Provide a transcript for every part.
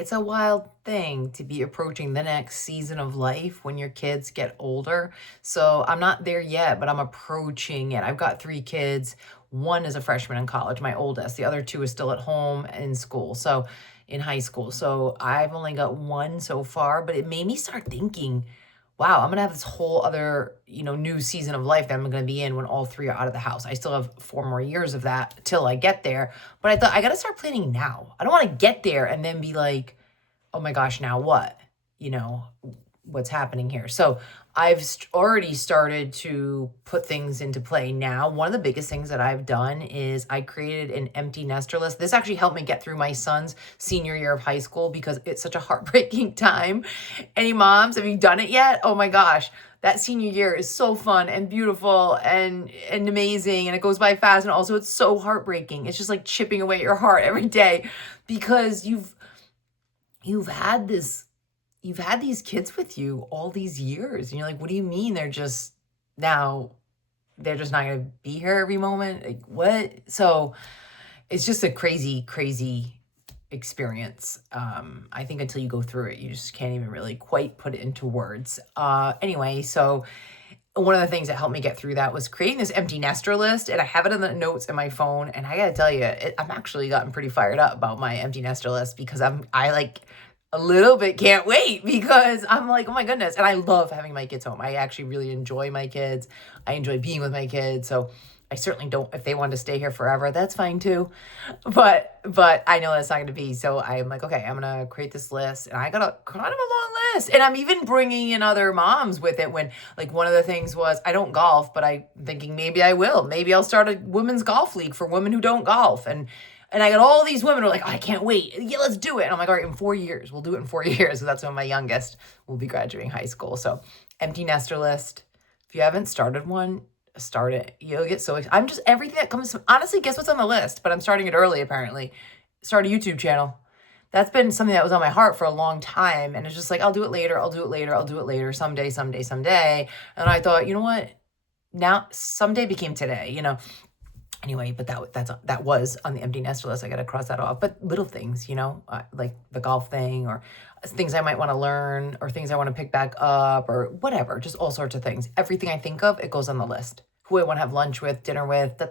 It's a wild thing to be approaching the next season of life when your kids get older. So I'm not there yet, but I'm approaching it. I've got 3 kids. One is a freshman in college, my oldest. The other 2 is still at home in school, so in high school. So I've only got 1 so far, but it made me start thinking, wow, I'm gonna have this whole other, new season of life that I'm gonna be in when all 3 are out of the house. I still have 4 more years of that till I get there, but I thought I gotta start planning now. I don't wanna get there and then be like, "Oh my gosh, now what?" You know, "What's happening here?" So I've already started to put things into play now. One of the biggest things that I've done is I created an empty nester list. This actually helped me get through my son's senior year of high school because it's such a heartbreaking time. Any moms, have you done it yet? Oh my gosh. That senior year is so fun and beautiful and amazing, and it goes by fast, and also it's so heartbreaking. It's just like chipping away at your heart every day because you've had this you've had these kids with you all these years, and you're like, "What do you mean now they're just not gonna be here every moment?" Like, what? So, it's just a crazy, crazy experience. I think until you go through it, you just can't even really quite put it into words. Anyway, so one of the things that helped me get through that was creating this empty nester list, and I have it in the notes in my phone, and I gotta tell you, I'm actually gotten pretty fired up about my empty nester list because I like a little bit can't wait because I'm like, oh my goodness. And I love having my kids home. I actually really enjoy my kids. I enjoy being with my kids. So I certainly don't, if they want to stay here forever, that's fine too. But I know that's not going to be. So I'm like, okay, I'm going to create this list, and I got a kind of a long list, and I'm even bringing in other moms with it. When, like, one of the things was, I don't golf, but I'm thinking maybe I will. Maybe I'll start a women's golf league for women who don't golf. And I got all these women who are like, oh, I can't wait. Yeah, let's do it. And I'm like, all right, in 4 years. We'll do it in 4 years. So that's when my youngest will be graduating high school. So empty nester list. If you haven't started one, start it. You'll get so excited. I'm just, everything that comes from, honestly, guess what's on the list? But I'm starting it early, apparently. Start a YouTube channel. That's been something that was on my heart for a long time. And it's just like, I'll do it later. I'll do it later. I'll do it later. Someday, someday, someday. And I thought, you know what? Now, someday became today. Anyway, but that was on the empty nester list. I got to cross that off. But little things, like the golf thing, or things I might want to learn, or things I want to pick back up, or whatever, just all sorts of things. Everything I think of, it goes on the list. Who I want to have lunch with, dinner with,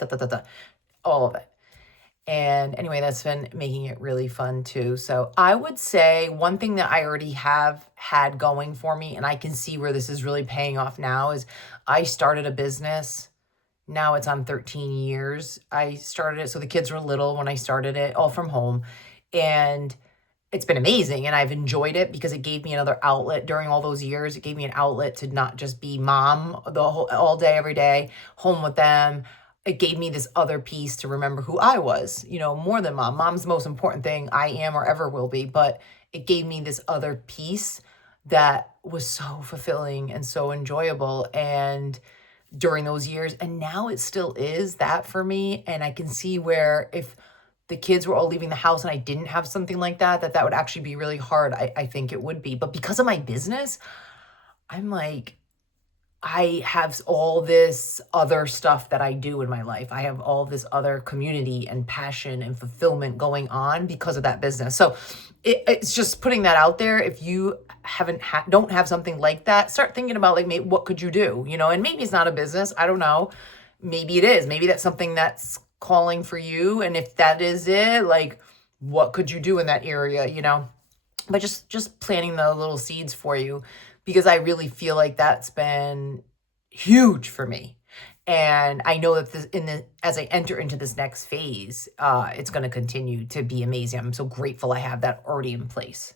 all of it. And anyway, that's been making it really fun too. So I would say one thing that I already have had going for me, and I can see where this is really paying off now, is I started a business. Now it's on 13 years. I started it, so the kids were little when I started it, all from home. And it's been amazing, and I've enjoyed it because it gave me another outlet during all those years. It gave me an outlet to not just be mom all day, every day, home with them. It gave me this other piece to remember who I was, more than mom. Mom's the most important thing I am or ever will be, but it gave me this other piece that was so fulfilling and so enjoyable. And during those years, and now it still is that for me. And I can see where if the kids were all leaving the house and I didn't have something like that would actually be really hard. I think it would be. But because of my business, I'm like, I have all this other stuff that I do in my life. I have all this other community and passion and fulfillment going on because of that business. So it's just putting that out there. If you don't have something like that, start thinking about, like, maybe what could you do, and maybe it's not a business. I don't know. Maybe it is. Maybe that's something that's calling for you. And if that is it, like, what could you do in that area, but just planting the little seeds for you, because I really feel like that's been huge for me. And I know that as I enter into this next phase, it's going to continue to be amazing. I'm so grateful I have that already in place.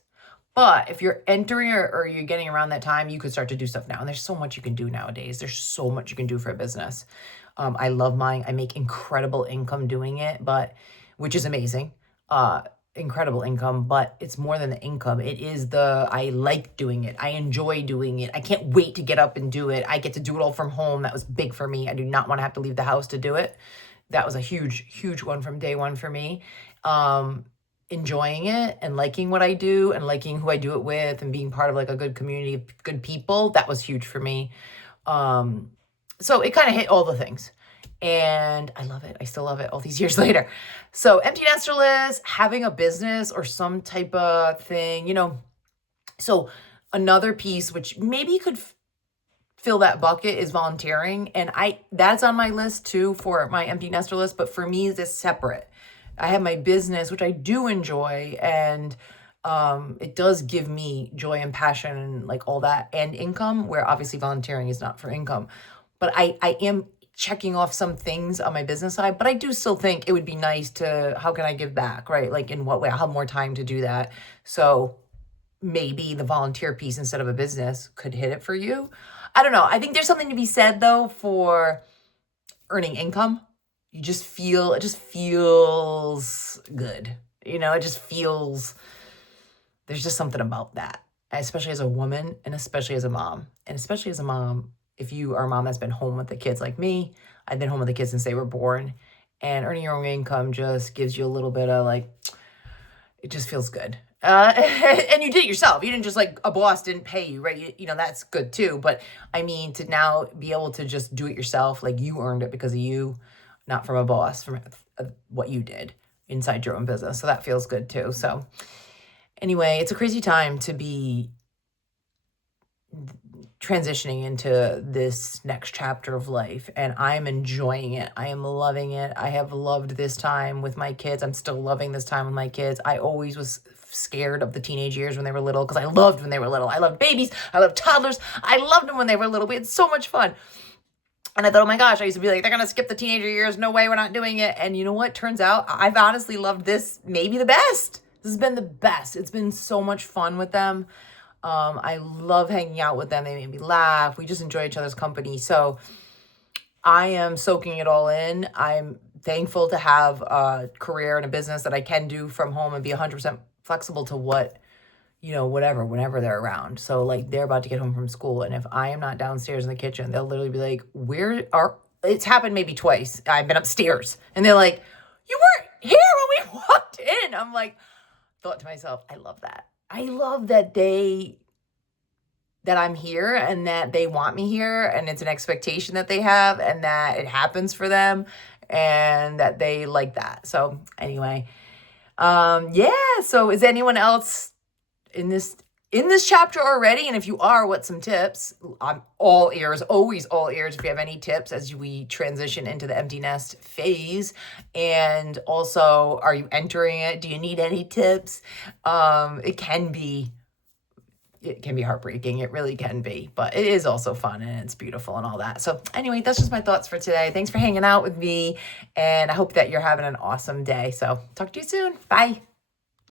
But if you're entering or you're getting around that time, you could start to do stuff now. And there's so much you can do nowadays. There's so much you can do for a business. I love mine. I make incredible income doing it, which is amazing. Incredible income, but it's more than the income. It is I like doing it. I enjoy doing it. I can't wait to get up and do it. I get to do it all from home. That was big for me. I do not want to have to leave the house to do it. That was a huge, huge one from day one for me. Enjoying it and liking what I do and liking who I do it with and being part of, like, a good community of good people. That was huge for me. So it kind of hit all the things. And I love it. I still love it all these years later. So empty nester list, having a business or some type of thing, So another piece, which maybe could fill that bucket, is volunteering. And that's on my list too for my empty nester list. But for me, it's separate. I have my business, which I do enjoy. And it does give me joy and passion and like all that, and income, where obviously volunteering is not for income. But I am checking off some things on my business side, but I do still think it would be nice to, how can I give back, right? Like in what way? I'll have more time to do that. So maybe the volunteer piece instead of a business could hit it for you. I don't know. I think there's something to be said though for earning income. It just feels good. It just feels, there's just something about that, especially as a woman and especially as a mom. And especially as a mom, if you are a mom that's been home with the kids like me, I've been home with the kids since they were born, and earning your own income just gives you a little bit of like, it just feels good. And you did it yourself. You didn't just like, a boss didn't pay you, right? That's good too. But I mean, to now be able to just do it yourself, like you earned it because of you, not from a boss, from what you did inside your own business. So that feels good too. So anyway, it's a crazy time to be transitioning into this next chapter of life, and I'm enjoying it. I am loving it. I have loved this time with my kids. I'm still loving this time with my kids. I always was scared of the teenage years when they were little, because I loved when they were little. I loved babies. I loved toddlers. I loved them when they were little. We had so much fun. And I thought, oh my gosh, I used to be like, they're going to skip the teenager years. No way, we're not doing it. And you know what? Turns out I've honestly loved this maybe the best. This has been the best. It's been so much fun with them. I love hanging out with them. They made me laugh. We just enjoy each other's company. So I am soaking it all in. I'm thankful to have a career and a business that I can do from home and be 100% flexible to whatever, whenever they're around. So like they're about to get home from school, and if I am not downstairs in the kitchen, they'll literally be like, it's happened maybe twice. I've been upstairs and they're like, you weren't here when we walked in. I'm like, thought to myself, I love that. I love that I'm here and that they want me here, and it's an expectation that they have, and that it happens for them, and that they like that. So anyway, so is anyone else in this chapter already? And if you are, what's some tips? I'm all ears, always all ears if you have any tips as we transition into the empty nest phase. And also, are you entering it? Do you need any tips? It can be heartbreaking. It really can be, but it is also fun and it's beautiful and all that. So anyway, that's just my thoughts for today. Thanks for hanging out with me, and I hope that you're having an awesome day. So talk to you soon. Bye.